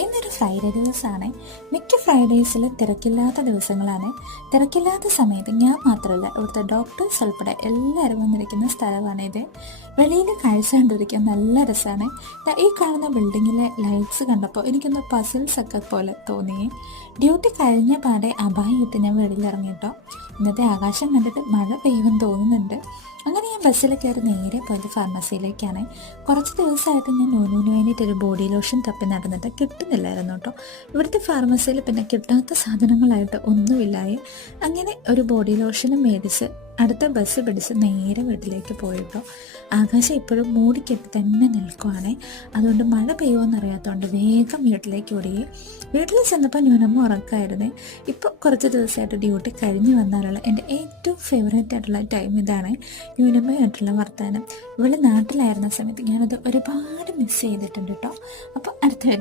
ഇന്നൊരു ഫ്രൈഡേ ദിവസമാണ്. മിക്ക ഫ്രൈഡേയ്സിൽ തിരക്കില്ലാത്ത ദിവസങ്ങളാണ്. തിരക്കില്ലാത്ത സമയത്ത് ഞാൻ മാത്രമല്ല, ഇവിടുത്തെ ഡോക്ടേഴ്സ് ഉൾപ്പെടെ എല്ലാവരും വന്നിരിക്കുന്ന സ്ഥലമാണിത്. വെളിയിൽ കാഴ്ച കണ്ടിരിക്കാൻ നല്ല രസമാണ്. ഈ കാണുന്ന ബിൽഡിങ്ങിലെ ലൈറ്റ്സ് കണ്ടപ്പോൾ എനിക്കൊന്ന് പസിൽസ് ഒക്കെ പോലെ തോന്നി. ഡ്യൂട്ടി കഴിഞ്ഞ പാടെ അപായിട്ട് ഞാൻ വെളിയിലിറങ്ങിട്ടോ. ഇന്നത്തെ ആകാശം കണ്ടിട്ട് മഴ പെയ്യുമെന്ന് തോന്നുന്നുണ്ട്. അങ്ങനെ ഞാൻ ബസ്സിൽ കയറി നേരെ പോയത് ഫാർമസിയിലേക്കാണ്. കുറച്ച് ദിവസമായിട്ട് ഞാൻ നൂനൂന് വേണ്ടിയിട്ടൊരു ബോഡി ലോഷൻ തപ്പി നടന്നിട്ട് കിട്ടുന്നില്ലായിരുന്നു കേട്ടോ. ഇവിടുത്തെ ഫാർമസിയിൽ പിന്നെ കിട്ടാത്ത സാധനങ്ങളായിട്ട് ഒന്നുമില്ലായി. അങ്ങനെ ഒരു ബോഡി ലോഷനും മേടിച്ച് അടുത്ത ബസ് പിടിച്ച് നേരെ വീട്ടിലേക്ക് പോയിട്ടോ. ആകാശം ഇപ്പോഴും മൂടിക്കെട്ടി തന്നെ നിൽക്കുവാണേ. അതുകൊണ്ട് മഴ പെയ്യുമെന്നറിയാത്തതുകൊണ്ട് വേഗം വീട്ടിലേക്ക് ഓടുകയും വീട്ടിൽ ചെന്നപ്പോൾ ന്യൂനമ്മ ഉറക്കമായിരുന്നേ. ഇപ്പോൾ കുറച്ച് ദിവസമായിട്ട് ഡ്യൂട്ടി കഴിഞ്ഞ് വന്നാലുള്ള എൻ്റെ ഏറ്റവും ഫേവറേറ്റ് ആയിട്ടുള്ള ടൈം ഇതാണ്, ന്യൂനമ്മയായിട്ടുള്ള വർത്തമാനം. ഇവിടെ നാട്ടിലായിരുന്ന സമയത്ത് ഞാനത് ഒരുപാട് മിസ് ചെയ്തിട്ടുണ്ട് കേട്ടോ. അപ്പോൾ അടുത്ത വീട്ടിലേക്ക്